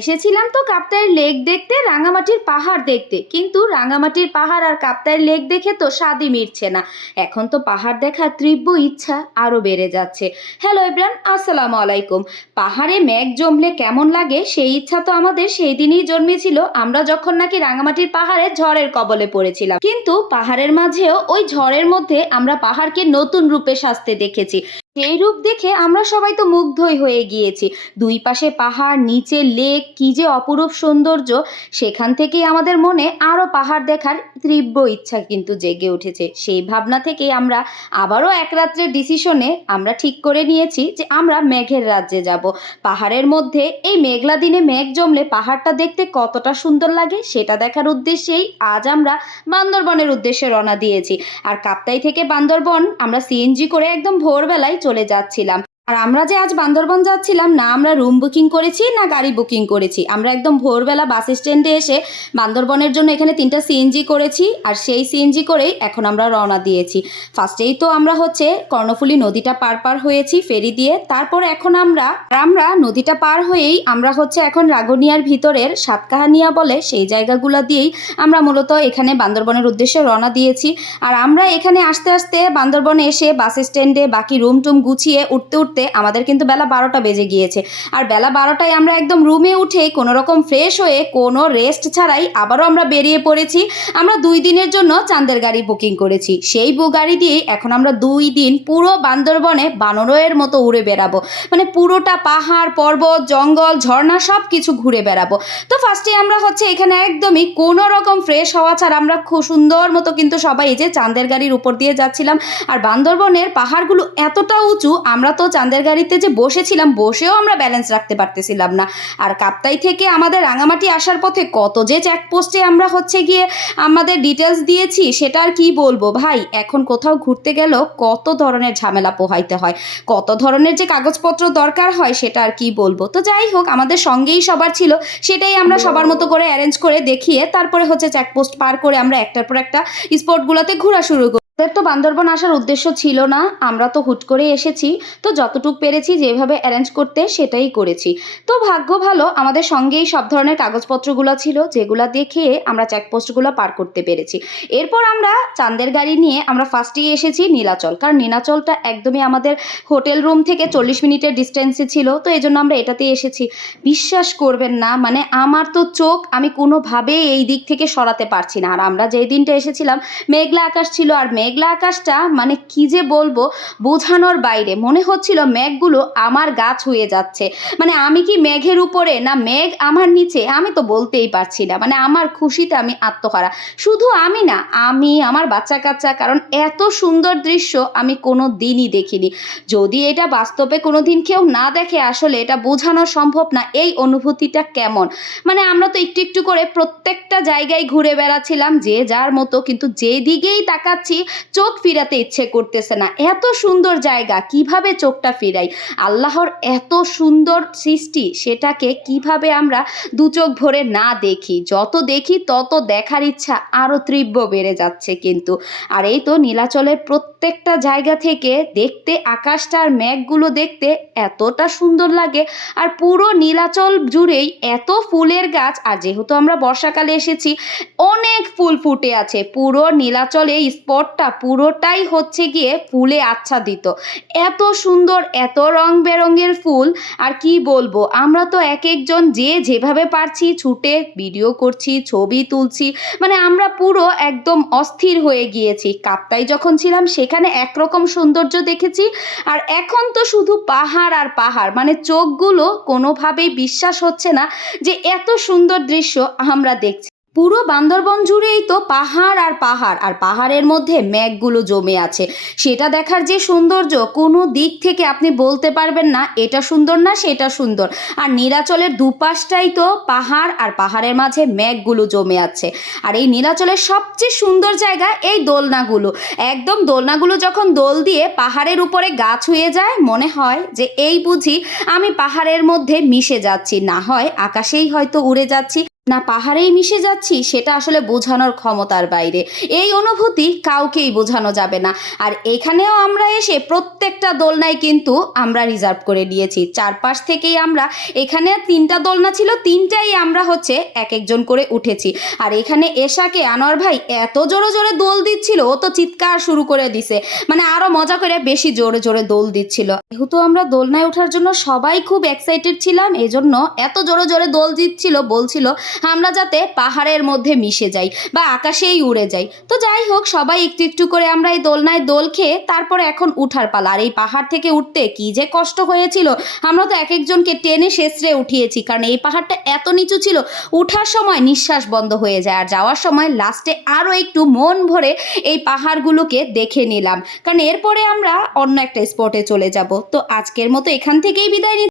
এসেছিলাম তো কাপ্তাইয়ের লেক দেখতে, রাঙামাটির পাহাড় দেখতে, কিন্তু রাঙামাটির পাহাড় আর কাপ্তাইয়ের লেক দেখে তো স্বাদই মিটছে না। এখন তো পাহাড় দেখার তীব্র ইচ্ছা আরো বেড়ে যাচ্ছে। হ্যালো এভরিওয়ান, আসসালামু আলাইকুম। পাহাড়ে মেঘ জমলে কেমন লাগে সেই ইচ্ছা তো আমাদের সেই দিনই জন্মেছিল, আমরা যখন নাকি রাঙামাটির পাহাড়ে ঝড়ের কবলে পড়েছিলাম। কিন্তু পাহাড়ের মাঝেও ওই ঝড়ের মধ্যে আমরা পাহাড়কে নতুন রূপে সাজতে দেখেছি। সেই রূপ দেখে আমরা সবাই তো মুগ্ধই হয়ে গিয়েছি। দুই পাশে পাহাড়, নিচে লেক, কি যে অপরূপ সৌন্দর্য! সেখান থেকেই আমাদের মনে আরো পাহাড় দেখার তীব্র ইচ্ছা কিন্তু জেগে উঠেছে। সেই ভাবনা থেকেই আমরা আবারও এক রাত্রের ডিসিশনে আমরা ঠিক করে নিয়েছি যে আমরা মেঘের রাজ্যে যাব। পাহাড়ের মধ্যে এই মেঘলা দিনে মেঘ জমলে পাহাড়টা দেখতে কতটা সুন্দর লাগে সেটা দেখার উদ্দেশ্যেই আজ আমরা বান্দরবনের উদ্দেশ্যে রওনা দিয়েছি। আর কাপ্তাই থেকে বান্দরবন আমরা সিএনজি করে একদম ভোরবেলায় চলে যাচ্ছিলাম। আর আমরা যে আজ বান্দরবন যাচ্ছিলাম, না আমরা রুম বুকিং করেছি না গাড়ি বুকিং করেছি, আমরা একদম ভোরবেলা বাস স্ট্যান্ডে এসে বান্দরবনের জন্য এখানে 3টা সিএনজি করেছি। আর সেই সিএনজি করেই এখন আমরা রওনা দিয়েছি। ফার্স্টেই তো আমরা কর্ণফুলী নদীটা পার হয়েছি ফেরি দিয়ে। তারপর এখন আমরা নদীটা পার হয়েই আমরা এখন রাঙ্গুনিয়ার ভিতরের সাতকাহানিয়া বলে সেই জায়গাগুলো দিয়েই আমরা মূলত এখানে বান্দরবনের উদ্দেশ্যে রওনা দিয়েছি। আর আমরা এখানে আস্তে আস্তে বান্দরবনে এসে বাস স্ট্যান্ডে বাকি রুম টুম গুছিয়ে উঠতে উঠতে আমাদের কিন্তু বেলা 12টা বেজে গিয়েছে। আর বেলা 12টায় আমরা একদম রুমে উঠে কোনো রকম ফ্রেশ হয়ে কোনো রেস্ট ছাড়াই আবারও আমরা বেরিয়ে পড়েছি। আমরা 2 দিনের জন্য চাঁদের গাড়ি বুকিং করেছি। সেই গাড়ি দিয়েই এখন আমরা 2 দিন পুরো বান্দরবনে বানরের মতো উড়ে বেড়াবো। মানে পুরোটা পাহাড়, পর্বত, জঙ্গল, ঝর্ণা সব কিছু ঘুরে বেড়াবো। তো ফার্স্টে আমরা এখানে একদমই কোনো রকম ফ্রেশ হওয়া ছাড়া আমরা খুব সুন্দর মতো কিন্তু সবাই এই যে চাঁদের গাড়ির উপর দিয়ে যাচ্ছিলাম। আর বান্দরবনের পাহাড়গুলো এতটা উঁচু, আমরা তো চাঁদের গাড়িতে যে বসেছিলাম, বসেও আমরা ব্যালেন্স রাখতে পারতেছিলাম না। আর কাপ্তাই থেকে আমাদের রাঙামাটি আসার পথে কত যে চেকপোস্টে আমরা গিয়ে আমাদের ডিটেলস দিয়েছি সেটা আর কি বলবো ভাই। এখন কোথাও ঘুরতে গেলেও কত ধরনের ঝামেলা পোহাইতে হয়, কত ধরনের যে কাগজপত্র দরকার হয় সেটা আর কি বলবো। তো যাই হোক, আমাদের সঙ্গেই সবার ছিল, সেটাই আমরা সবার মতো করে অ্যারেঞ্জ করে দেখিয়ে তারপরে চেকপোস্ট পার করে আমরা একটার পর একটা স্পটগুলোতে ঘোরা শুরু করি। তো বান্দরবন আসার উদ্দেশ্য ছিল না, আমরা তো হুট করে এসেছি। তো যতটুক পেরেছি যেভাবে অ্যারেঞ্জ করতে সেটাই করেছি। তো ভাগ্য ভালো আমাদের সঙ্গেই সব ধরনের কাগজপত্রগুলো ছিল, যেগুলো দেখে আমরা চেকপোস্টগুলো পার করতে পেরেছি। এরপর আমরা চাঁদের গাড়ি নিয়ে আমরা ফার্স্টেই এসেছি নীলাচল, কারণ নীলাচলটা একদমই আমাদের হোটেল রুম থেকে 40 মিনিটের ডিস্টেন্সে ছিল। তো এই জন্য আমরা এটাতেই এসেছি। বিশ্বাস করবেন না, মানে আমার তো চোখ আমি কোনোভাবেই এই দিক থেকে সরাতে পারছি না। আর আমরা যেই দিনটা এসেছিলাম মেঘলা আকাশ ছিল, আর মেঘলা আকাশটা মানে কি যে বলবো, বোঝানোর বাইরে। মনে হচ্ছিল মেঘগুলো আমার গা ছুঁয়ে যাচ্ছে। মানে আমি কি মেঘের উপরে না মেঘ আমার নিচে, আমি তো বলতেই পারছি না। মানে আমার খুশিতে আমি আত্মহারা। শুধু আমি না, আমি আমার বাচ্চা কাচ্চা, কারণ এত সুন্দর দৃশ্য আমি কোনো দিনই দেখিনি। যদি এটা বাস্তবে কোনো দিন কেউ না দেখে, আসলে এটা বোঝানো সম্ভব না এই অনুভূতিটা কেমন। মানে আমরা তো একটু একটু করে প্রত্যেকটা জায়গায় ঘুরে বেড়াচ্ছিলাম যে যার মতো, কিন্তু যেদিকেই তাকাচ্ছি চোখ ফিরাতে ইচ্ছে করতেছে না। এত সুন্দর জায়গা, কিভাবে চোখটা ফিরাই? আল্লাহর এত সুন্দর সৃষ্টি, সেটাকে কিভাবে আমরা দু চোখ ভরে না দেখি? যত দেখি তত দেখার ইচ্ছা আরো তীব্র বেড়ে যাচ্ছে কিন্তু। আর এই তো নীলাচলের প্রত্যেকটা জায়গা থেকে দেখতে আকাশটা আর মেঘগুলো দেখতে এতটা সুন্দর লাগে। আর পুরো নীলাচল জুড়েই এত ফুলের গাছ, আর যেহেতু আমরা বর্ষাকালে এসেছি অনেক ফুল ফুটে আছে। পুরো নীলাচল এই স্পটটা পুরোটাই গিয়ে ফুলে আচ্ছাদিত। এত সুন্দর, এত রং বেরঙের ফুল, আর কি বলবো। আমরা তো এক একজন যে যেভাবে পারছি ছুটে ভিডিও করছি, ছবি তুলছি। মানে আমরা পুরো একদম অস্থির হয়ে গিয়েছি। কাপ্তাই যখন ছিলাম সেখানে একরকম সৌন্দর্য দেখেছি, আর এখন তো শুধু পাহাড় আর পাহাড়। মানে চোখগুলো কোনোভাবেই বিশ্বাস হচ্ছে না যে এত সুন্দর দৃশ্য আমরা দেখছি। পুরো বান্দরবন জুড়েই তো পাহাড় আর পাহাড়, আর পাহাড়ের মধ্যে মেঘগুলো জমে আছে। সেটা দেখার যে সৌন্দর্য, কোনো দিক থেকে আপনি বলতে পারবেন না এটা সুন্দর না সেটা সুন্দর। আর নীলাচলের দুপাশটাই তো পাহাড়, আর পাহাড়ের মাঝে মেঘগুলো জমে আছে। আর এই নীলাচলের সবচেয়ে সুন্দর জায়গা এই দোলনাগুলো। একদম দোলনাগুলো যখন দোল দিয়ে পাহাড়ের উপরে গা ছুঁয়ে যায়, মনে হয় যে এই বুঝি আমি পাহাড়ের মধ্যে মিশে যাচ্ছি, না হয় আকাশেই হয়তো উড়ে যাচ্ছি। না পাহাড়েই মিশে যাচ্ছি সেটা আসলে বোঝানোর ক্ষমতার বাইরে। এই অনুভূতি কাউকেই বোঝানো যাবে না। আর এখানেও আমরা এসে প্রত্যেকটা দোলনায় কিন্তু আমরা রিজার্ভ করে নিয়েছি। চারপাশ থেকেই আমরা এখানে ৩ টা দোলনা ছিল, ৩ টাই আমরা হচ্ছে একেকজন করে উঠেছি। আর এখানে এশাকে আনোয়ার ভাই এত জোরে, জোরে দোল দিচ্ছিল, ও তো চিৎকার শুরু করে দিছে। মানে আরো মজা করে বেশি জোরে, জোরে দোল দিচ্ছিল। যেহেতু আমরা দোলনায় ওঠার জন্য সবাই খুব এক্সাইটেড ছিলাম, এজন্য এত জোরে, জোরে দোল দিচ্ছিল, বলছিল আমরা যাতে পাহাড়ের মধ্যে মিশে যাই বা আকাশেই উড়ে যাই। তো যাই হোক, সবাই একটু একটু করে আমরা এই দোলনায় দোল খেয়ে তারপরে এখন উঠার পালা। আর এই পাহাড় থেকে উঠতে কি যে কষ্ট হয়েছিল, আমরা তো এক একজনকে টেনে শেষরে উঠিয়েছি, কারণ এই পাহাড়টা এত নিচু ছিল, উঠার সময় নিঃশ্বাস বন্ধ হয়ে যায় আর যাওয়ার সময় লাস্টে আরও একটু মন ভরে এই পাহাড়গুলোকে দেখে নিলাম, কারণ এরপরে আমরা অন্য একটা স্পটে চলে যাব। তো আজকের মতো এখান থেকেই বিদায় নিচ্ছি।